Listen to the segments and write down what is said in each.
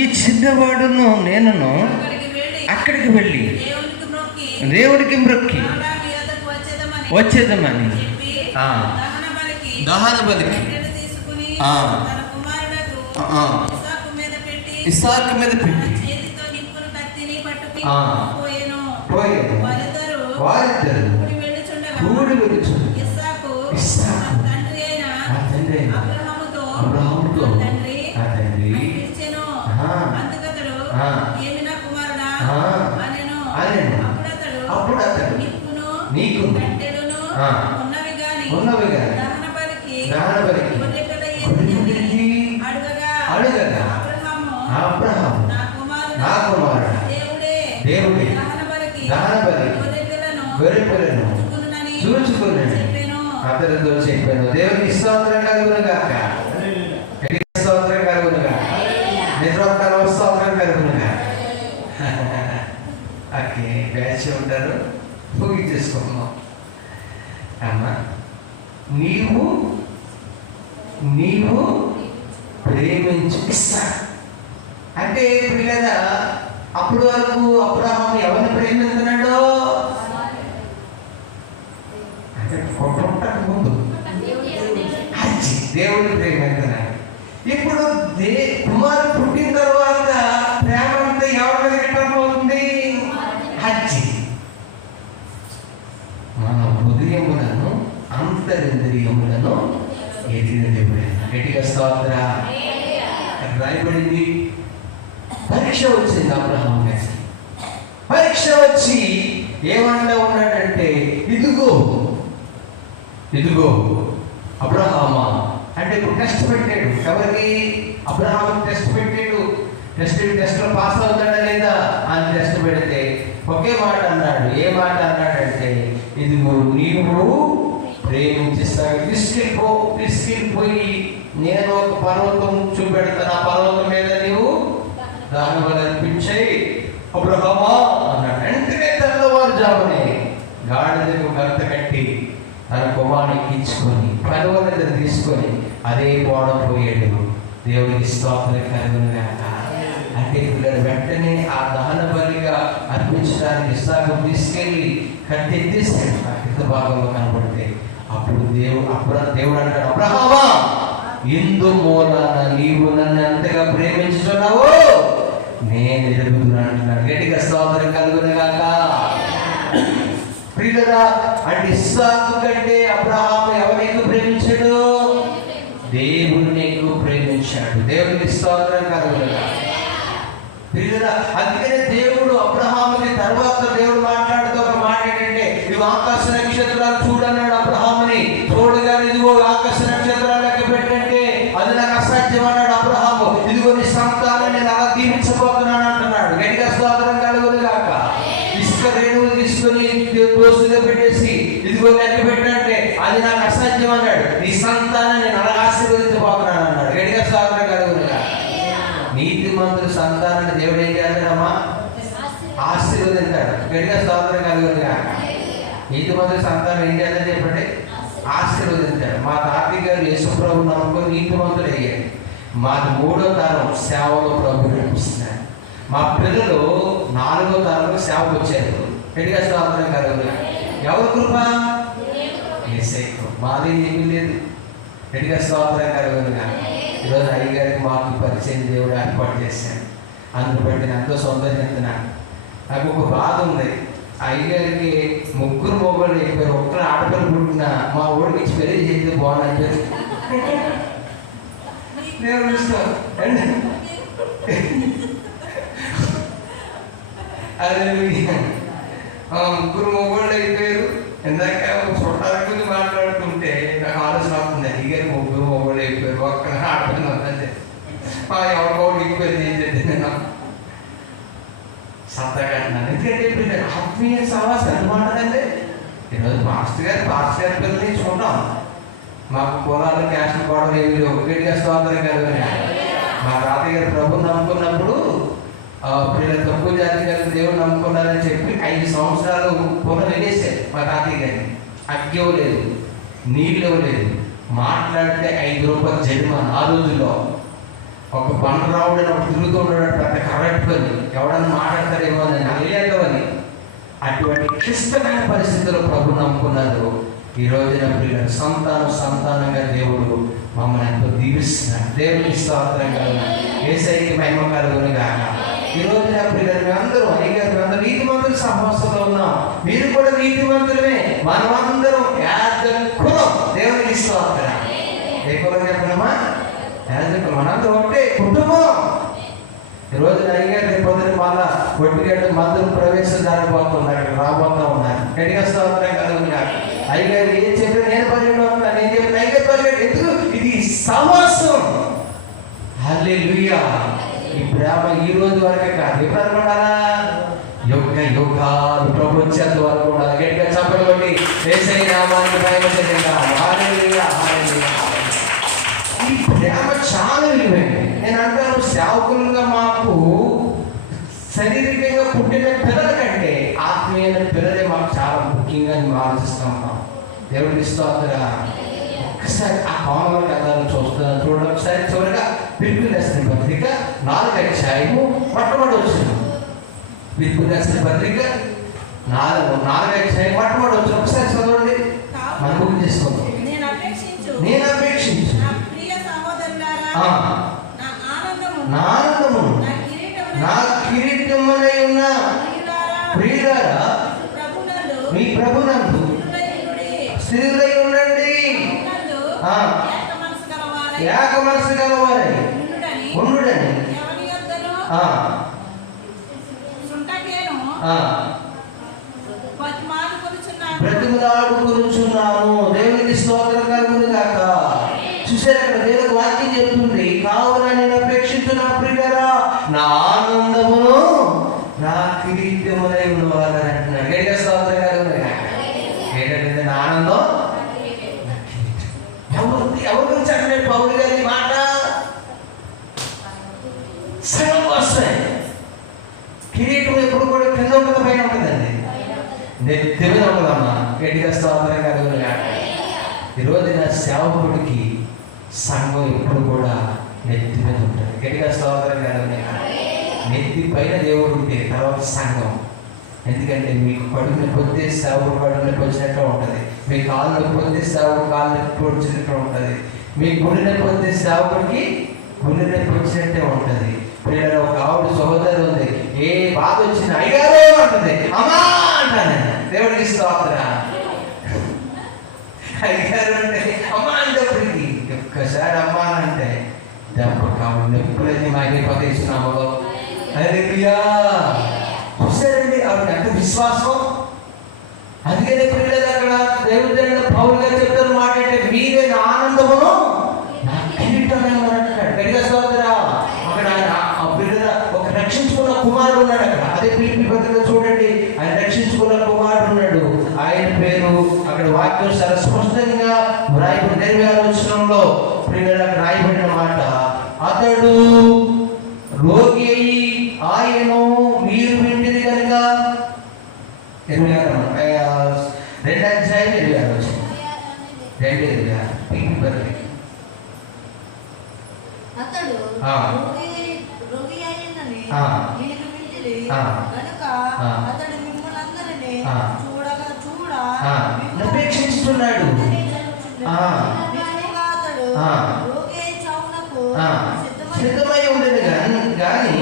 ఈ చిన్నవాడును నేనును అక్కడికి వెళ్ళి దేవుడికి మ్రొక్కి వచ్చేద్దామని దహన బలికి ఇస్సాకు మీద పెట్టి వారిద్దరు కూడి వెళ్ళుచుండగా ఇస్సాకు తండ్రి అబ్రహాముతో ఆ తండ్రి అప్పుడు అతడు నీకు ఉన్నవి గాని దహన బలికి అడుగగా అబ్రహాము నా కుమారుడా దేవుడే దహన బలికి గొర్రెపిల్లను చూచుకున్నాడు అతనితో చెప్పాను. దేవునికి స్తోత్రం కలుగునుగాక, స్తోత్రం కలుగునుగాక, నిద్రోత్తర స్తోత్రం కలుగునుగాక. ఓకే, వేచి ఉంటారు, ముగించేసుకున్నాం. అమ్మా, నీవు ప్రేమించు ఇస్తా అంటే పిల్లల అప్పుడు వరకు అబ్రహాము ఎవరిని ప్రేమిస్తున్నాడో అంటే పుట్టక ముందు దేవుడిని ప్రేమిస్తున్నాడు. ఇప్పుడు కుమారుడు పుట్టిన తర్వాత ప్రేమ అంతా ఎవరి మీద గిట్టబోతుంది? హజ్జి మన హృదయములను అంతరింద్రియములను ఎదిగిన దేవుడైనా గట్టిగా స్తోత్ర. రాయబడింది, పరీక్ష వచ్చింది అబ్రహాము గారికి. పరీక్ష వచ్చి ఏమన్నా ఉన్నాడంటే ఇదిగో అబ్రహామా అంటే ఇప్పుడు టెస్ట్ పెట్టాడు. ఎవరికి? అబ్రహాము టెస్ట్ పెట్టాడు. టెస్ట్లో పాస్ అవుతాడా లేదా అని టెస్ట్ పెడితే ఒకే మాట అన్నాడు. ఏ మాట అన్నాడంటే, ఇదిగో నీవు ప్రేమించేస్తాడు, తీసుకెళ్ళిపోయి నేను ఒక పర్వతం చూపెడతాను, ఆ పర్వతం మీద నీవు దాని వల్ల అనిపించాయి అబ్రహామా అన్నాడు. వెంటనే తెల్లవారుజామునే గాడిదకు గంత కట్టి తన కుమారునికి ఇచ్చుకొని పర్వత తీసుకొని అదే పోయాడు. దేవుడికి స్తోత్రం కలుగునుగాక. అంటే పిల్లలు వెంటనే ఆ దహన బలిగా అర్పించడానికి ఇస్సాకు తీసుకెళ్ళి కట్టెత్తేసాడు. ఆ కింద భాగంలో కనబడితే అప్పుడు దేవుడు అంటాడు, అబ్రహామా, ఇందు మూలాన నీవు నన్ను ఎంతగా ప్రేమించుతున్నావో నేను ఎరుగుతున్నాను అంటున్నాడు. గట్టిగా స్తోత్రం కలుగునుగాక. ప్రియులారా, అంటే ఇస్సాకు కంటే అబ్రహాము ఎవరిని ఎక్కువ ప్రేమించాడు? దేవుడిని ఎక్కువ ప్రేమించాడు. దేవుడికి స్తోత్రం కలుగునుగాక. ప్రియులారా, అందుకనే దేవుడు అబ్రహాముకి తర్వాత దేవుడు మాట్లాడుతూ ఒక మాట ఏంటంటే, ఇవి ఆకాశ నక్షత్రాలు చూడన్నాడు అబ్రహాముని. చూడగానే ఇదిగో ఆకాశ నక్షత్రాలు లెక్క పెట్టంటే అది నాకు అసాధ్యం అన్నాడు అబ్రహాము. ఇదిగో నీ సంతానాన్ని నేను అలా దీవించబోతున్నాను అంటున్నాడు. గట్టిగా స్తోత్రం కలుగునుగాక. ఇసుక రేణువులు తీసుకొని దోస్తుగా పెట్టేసి ఇదిగో లెక్క పెట్టంటే అది నాకు అసాధ్యం అన్నాడు. నీ సంతానాన్ని నేను అలా ఆశీర్వదించబోతున్నాను అన్నాడు. గట్టిగా స్తోత్రం కలుగునుగాక. నీతిమంతుల సంతానాన్ని దేవుడు ఏం చేస్తాడమ్మా? ఆశీర్వదించాడు. గట్టిగా స్తోత్రం కలుగునుగాక. నీతిమంతుల సంతానం ఏం చేయాలని చెప్పండి? ఆశీర్వదించాడు. మా తాతయ్య గారు యేసుప్రభు నమ్ముకొని నీతిమంతులు అయ్యాడు. మాది 3వ తరం సేవలో ప్రభు నడిపిస్తున్నాడు. మా పిల్లలు 4వ తరంలో సేవకు వచ్చారు. గట్టిగా స్తోత్రం కలుగునుగాక. ఎవరి కృప? యేసయ్య కృప. మాది ఏమీ లేదు. గట్టిగా స్తోత్రం కలుగునుగాక. ఈరోజు అయ్యగారికి మాకు పరిచయం దేవుడు ఏర్పాటు చేశాడు. అందుకు బట్టి ఎంతో సంతోషిస్తున్నాను. నాకు ఒక బాధ ఉంది. అయ్యగారికి 3 మొబైల్ అయిపోయారు. ఒక్కరు ఆడపిల్ల పుట్టిన మా ఊడికి ఇచ్చి పెళ్లి చేస్తే బాగుందని చెప్పి నేను ఇస్తాను. అదే 3 మొబైల్ అయిపోయారు. ఇందాక చూడటానికి గురించి మాట్లాడుతుంటే నాకు ఆలోచన అవుతుంది. అయ్యగారికి 3 మొబైల్ అయిపోయారు. ఒక్కరు ఆడపిల్ల అంటే ఎవరికో ఇంటికి చేసేది నేను సరదాగా అంటున్నాను. ఎందుకంటే ఆత్మీయ సహవాసం ఎంత బాగుంటుందంటే, ఈరోజు పాస్టర్ గారి పిల్లల్ని చూద్దాం. మాకు పొలాలు క్యాస్ట్ గొడవలు ఏమి లేవు. గట్టిగా స్తోత్రం కలుగునుగాక. మా తాతయ్య గారు ప్రభుని నమ్ముకున్నప్పుడు పిల్లలు తక్కువ జాతి గారి దేవుడు నమ్ముకున్నారని చెప్పి 5 సంవత్సరాలు పొలం వెళ్ళేసారు మా తాతయ్య గారిని. అగ్గి ఇవ్వలేదు, నీళ్ళు ఇవ్వలేదు, మాట్లాడితే 5 రూపాయలు జరిమానా. ఆ రోజుల్లో ఒక బండరావుడు ఒకటి తిరుగుతూ ఉన్నాడు, పెద్ద కరెక్ట్ని ఎవడన్నా మాట్లాడతారేమో అని అయ్యేటవని అటువంటి క్లిష్టమైన పరిస్థితుల్లో ప్రభు నమ్ముకున్నారు. ఈ రోజున ప్రియుల సంతానంగా దేవుడు మమ్మల్ని ఎంతో దీవిస్తున్నాడు. దేవునికి స్తోత్రం కలుగును, యేసయ్యకి మహిమ కలుగును గాక. ఈ రోజున ప్రియులు అందరూ అందరూ నీతిమంతులు సహవాసంలో ఉన్నాం. మీరు కూడా నీతిమంతులమే. మనమందరం కులం. దేవునికి స్తోత్రం. ఏ కులం చెప్పినమా? మనందరం ఒకటే కుటుంబం. ఈ రోజున అయ్యారు రేపు పొద్దున మళ్ళా ఒట్టిగడ్డ మందులు ప్రవేశం జరగబోతున్నారు, అక్కడ రాబోతా ఉన్నారు. గట్టిగా స్తోత్రం కలుగును గాక. అయ్యారు ఏం చెప్పిన నేను పరిగెడుతున్నా, నేను చెప్పిన అయ్యారు పరిగెడు. ఎందుకు? ఇది సహవాసం. హల్లెలూయా. ఈ ప్రేమ ఈ రోజు వరకే కాదు, ఎప్పుడు ఉండాలా? యుగాలు ప్రభు వచ్చేంత వరకు ఉండాలి. గట్టిగా చప్పట్లు కొట్టి యేసయ్య నామానికి మహిమ చెల్లిద్దాం. హల్లెలూయా, హల్లెలూయా. ఈ ప్రేమ చాలా విలువైంది. నేను అంటాను, సేవకులుగా మాకు శారీరకంగా పుట్టిన పిల్లల కంటే ఆత్మీయమైన పిల్లలే మాకు చాలా ముఖ్యంగా మేము ఆలోచిస్తూ ఉంటాం. దేవుడికి స్తోత్రం. ఒక్కసారి ఆ కోణంలో కథలు చూడండి. ఒకసారి చివరిగా పిలుపు రాసిన పత్రిక 4వ అధ్యాయము మొట్టమొదటి వచ్చిన పిలుపు రాసిన పత్రిక 4వ అధ్యాయం మొట్టమొదటి వచ్చిన ఒకసారి చదవండి. మనం బుక్ చేసుకుందాం. నేను అపేక్షించు నా ఆనందమును నా కిరీటమునై ఉన్న ప్రియులారా, మీ ప్రభునందు స్థిరులై ఉండండి, ఏక మనసు గలవారై ఉండుడని బ్రతిమలాడుకొనుచున్నాను. దేవునికి స్తోత్రం కలుగును గాక. చూసారు అక్కడ దేవునికి వాక్యం చెప్తుంది, కావున నేను అపేక్షించిన ప్రియులారా, నా ఆనందమును నా కిరీటమునై ఉన్నవారని అంటున్నాడు. గట్టిగా స్తోత్రం కలుగును గాక. ఏంటంటే నా ఆనందం ఎవరి గురించి అంటే పౌలు గారి మాట సగం వస్తాయి. కిరీటం ఎప్పుడు కూడా కింద ఉంటుంది, పైన ఉంటుందండి, నెత్తి మీద ఉంటుందమ్మా. గట్టిగా స్తోత్రం కలుగును గాక. ఈరోజు నా సేవకుడికి సంఘం ఎప్పుడు కూడా నెత్తి మీద ఉంటుంది. గట్టిగా స్తోత్రం కలుగును గాక. నెత్తి పైన దేవుడు ఉంటే తర్వాత సంఘం. ఎందుకంటే మీకు కడుపుని పొద్దే సేవకుడు కడుపుని పొచ్చినట్టు ఉంటుంది, మీ కాళ్ళని పొద్దే సేవకుడు కాళ్ళని పొచ్చినట్టు ఉంటుంది, మీ గుండెని పొద్దే సేవకుడికి గుండెని పొచ్చినట్టే ఉంటుంది. పిల్లలు ఒక ఆవిడ సహోదరు ఉంది, ఏ బాధ వచ్చినా అయ్యారో అంటుంది, అమ్మా అంటాను. దేవుడికి స్తోత్రం. అయ్యారు అంటే అమ్మ అంటప్పటికి ఒక్కసారి అమ్మ అంటే దెబ్బ కావాలి నొప్పులన్నీ మాగిపోతే ఇస్తున్నాము. హల్లెలూయా. చూసారండి ఆవిడ ఎంత విశ్వాసం. అందుకనే పిల్లలు అక్కడ దేవుడు పౌలు గారు చెప్తారు మాట అంటే, మీరే నా ఆనందమును నా కిరీటమే అంటాడు. గట్టిగా స్తోత్రం. అక్కడ ఆ పిల్లల ఒక రక్షించుకున్న కుమారుడు ఉన్నాడు అక్కడ. అదే పిలిపి పత్రిక చూడండి, ఆయన రక్షించుకున్న కుమారుడు ఉన్నాడు. ఆయన పేరు అక్కడ వాక్యం చాలా స్పష్టంగా రాయబడి 26వ వచనంలో పిల్లలు అక్కడ రాయబడిన మాట, అతడు రోగి అయి ఆయనను మీరు వింటిది కనుక 2వ అధ్యాయం 26వ వచనం 2:26 అతడు రోగి అయినని మీరు వింటిరి కనుక అతడు మిమ్మల్నందరినీ అపేక్షిస్తున్నాడు. అతడు రోగి చావునకు సిద్ధమై ఉండేది కానీ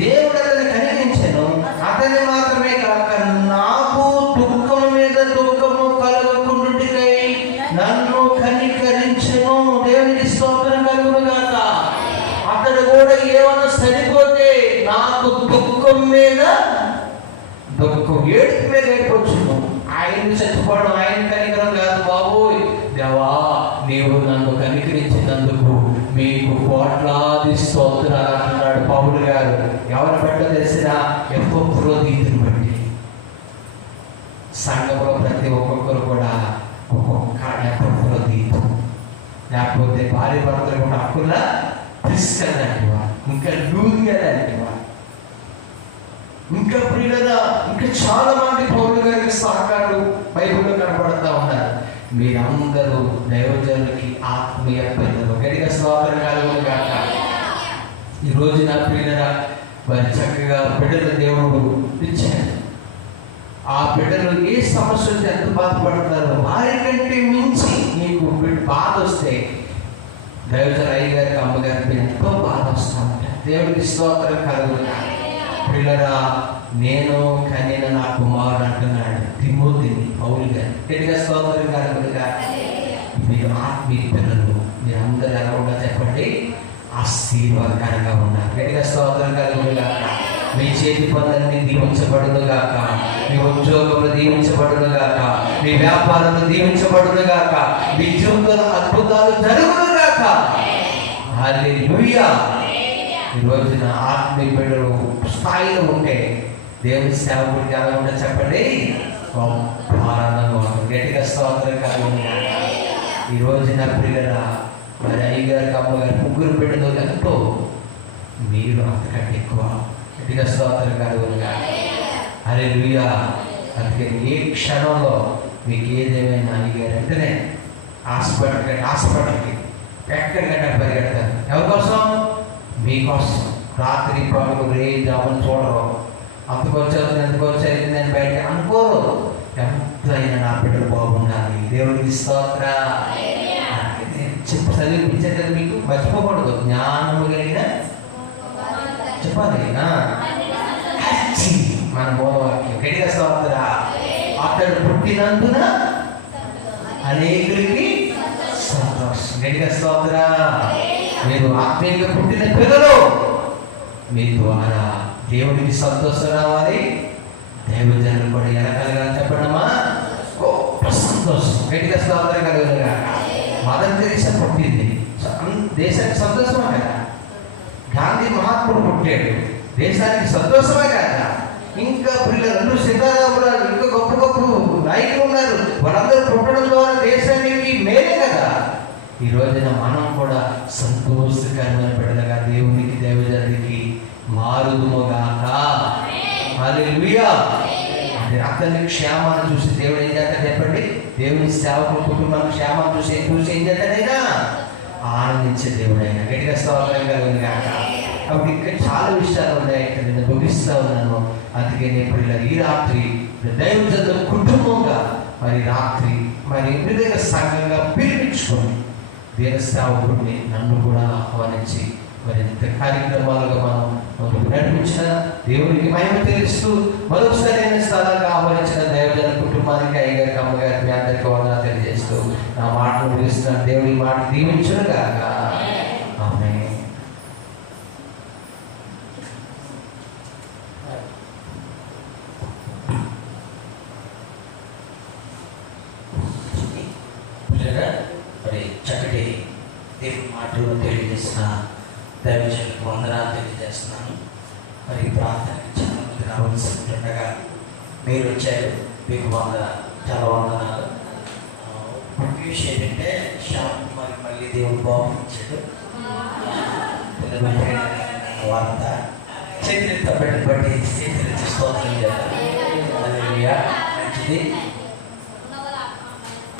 దేవుడు అతన్ని కనికరించెను. అతన్ని మాత్రమే కాక నాకు దుఃఖం మీద దుఃఖము కలగకుండుటకై నన్ను కనికరించెను. దేవునికి స్తోత్రం కలుగును గాక. అతడు కూడా ఏమన్నా సరిపోతే నాకు దుఃఖం మీద దుఃఖం, ఏడుపు మీద ఏడుపొచ్చును. ఆయన్ని చచ్చిపోవడం ఆయన కనికరం కాదు బాబోయ్. దేవా నీవు నన్ను కనికరించినందుకు మీకు కోట్లాది స్తోత్రాలు అంటున్నాడు పౌలు గారు. ఎవరి బట్టి తెలిసిన ఎఫ్రోదీతుని బట్టి. సంఘంలో ప్రతి ఒక్కొక్కరు కూడా ఒక్కొక్క ఎఫ్రోదీతు, లేకపోతే భార్య భర్తలు కూడా హక్కుల తీసుకెళ్ళండి వారు, ఇంకా లూదిగా లాంటి వారు, ఇంకా ప్రియులదా ఇంకా చాలా మంది పౌలు గారికి సహకారులు బైబిల్లో కనపడతా ఉన్నారు. మీరందరూ దైవజనులకి ఆత్మీయ పిల్లలు. గట్టిగా స్తోత్రం కలుగును గాక. ఈ రోజు నా ప్రియులరా మరి చక్కగా బిడ్డలు దేవుడు ఇచ్చాడు. ఆ బిడ్డలు ఏ సమస్యలు ఎంత బాధపడుతున్నారో వారికంటే మించి నీకు బాధ వస్తే దైవజన అయ్యగారికి అమ్మగారికి ఎంతో బాధ వస్తూ ఉంటాయి. దేవుడికి స్తోత్రం కలుగుతుంది. పిల్లరా నేను కనిన నా కుమారుడు అంటున్నాడు తిమోతిని పౌలు గారు. గట్టిగా స్తోత్రం కలుగుతుందిగా. మీరు ఆత్మీయ పిల్లలు మీరందరూ ఎలా ఉండాలి చెప్పండి? ఆశీర్వాదకరంగా ఉన్నారు. గట్టిగా స్తోత్రం కలుగుతుందిగా. మీ చేతి పనులన్నీ దీవించబడును గాక, మీ ఉద్యోగంలో దీవించబడును గాక, మీ వ్యాపారంలో దీవించబడును గాక, మీ జీవితంలో అద్భుతాలు జరుగును గాక. హల్లెలూయా. ఈ రోజున ఆత్మీయ బిడ్డలు స్థాయిలో ఉంటే దేవుని సేవకుడికి ఎలా ఉంటే చెప్పండి? ఆనందంగా ఉంటుంది. గట్టిగా స్తోత్రం కలుగుతుంది. ఈ రోజున ప్రియులరా మరి అయ్యగారికి అమ్మగారు ముగ్గురు బిడ్డలు ఎంతో, మీరు అంతకంటే ఎక్కువ. గట్టిగా స్తోత్రం కలుగుతుంది. హల్లెలూయా. అందుకే ఏ క్షణంలో మీకు ఏదేమైనా అయ్యగారు వెంటనే హాస్పిటల్కి ఎక్కడికంటే పరిగెడతారు. ఎవరి కోసం? మీకోసం. రాత్రి పగలు రే జాములు చూడరు. అంతకొచ్చేది ఎంతకొచ్చేది నేను బయట అనుకోరు. ఎంతైనా నా బిడ్డలు బాగుండాలి. దేవుడికి స్తోత్ర. చెప్పు చదివించేది మీకు మర్చిపోకూడదు. జ్ఞానము కలిగిన చెప్పాలి మన బోధవాక్యం. గట్టిగా స్తోత్ర. అతడు పుట్టినందున అనేకులకి సంతోషం. గట్టిగా స్తోత్ర. మీరు ఆత్మీయంగా పుట్టిన పిల్లలు, మీ ద్వారా దేవుడికి సంతోషం రావాలి. దైవజనులు కూడా ఎలా కలగాలి చెప్పండమ్మా? గొప్ప సంతోషం. గట్టిగా స్తోత్రం కలుగునుగా. మదర్ తెరీసా పుట్టింది, దేశానికి సంతోషమే కదా. గాంధీ మహాత్ముడు పుట్టాడు, దేశానికి సంతోషమే కదా. ఇంకా పిల్లలు సీతారామరాజు ఇంకా గొప్ప గొప్ప నాయకులు ఉన్నారు. వాళ్ళందరూ పుట్టడం ద్వారా దేశానికి మేలే కదా. ఈ రోజున మనం కూడా సంతోషకరమైన బిడ్డలుగా దేవునికి దైవజనుడికి మారుదుముగాక. హల్లెలూయా. అతని క్షేమాన్ని చూసి దేవుడు ఏం చేస్తాడు చెప్పండి? దేవుని సేవకుల కుటుంబాన్ని క్షేమాన్ని చూసి ఏం చేస్తాడైనా? ఆనందించే దేవుడైనా. గట్టిగా స్తోత్రం కలుగుతుంది కాక. కాబట్టి ఇంకా చాలా విషయాలు ఉన్నాయి. ఇక్కడ నేను ముగిస్తా ఉన్నాను. అందుకే నేను ఈ రాత్రి దైవజనుల కుటుంబంగా మరి రాత్రి మరి ఇంటి సంఘంగా పిలిపించుకొని దేవ సేవకుడిని నన్ను కూడా ఆహ్వానించి మరి ఇంత కార్యక్రమాలుగా మనం నడిపించిన దేవునికి మహిమ తెలుస్తూ మరొకసారి స్థలానికి ఆహ్వానించిన దైవజన కుటుంబానికి అయ్యగారికి అమ్మగారికి మీ అందరికీ వందనాలు తెలియజేస్తూ నా మాటలు ముగిస్తున్నాను. దేవుడి మాట దీవించును గాక. ఆమేన్. మరి చక్కటి దేవుడి మాటలు తెలియజేసిన దైవజనులకు వందనాలు తెలియజేస్తున్నాను. మరి ప్రార్థనకి చాలా మంది రావాల్సి ఉంటుండగా మీరు వచ్చారు, మీకు చాలా వందనాలు. ముఖ్య విషయం ఏంటంటే శ్యామ్ మరి మళ్ళీ దేవుడు బాగుంచాడు. వార్త చేతులెత్త బట్టి చేతులెత్తి స్తోత్రం చేస్తారు. హల్లెలూయా. మంచిది.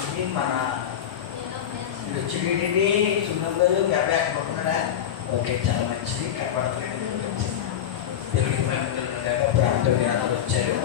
ఇది మన వచ్చేటండి సున్నం గారు క్యాబ్యాక్ పడుతున్నాడా? ఓకే, చాలా మంచిది. కనపడుతుంది. దేవుడికి ప్రాంతం వచ్చారు.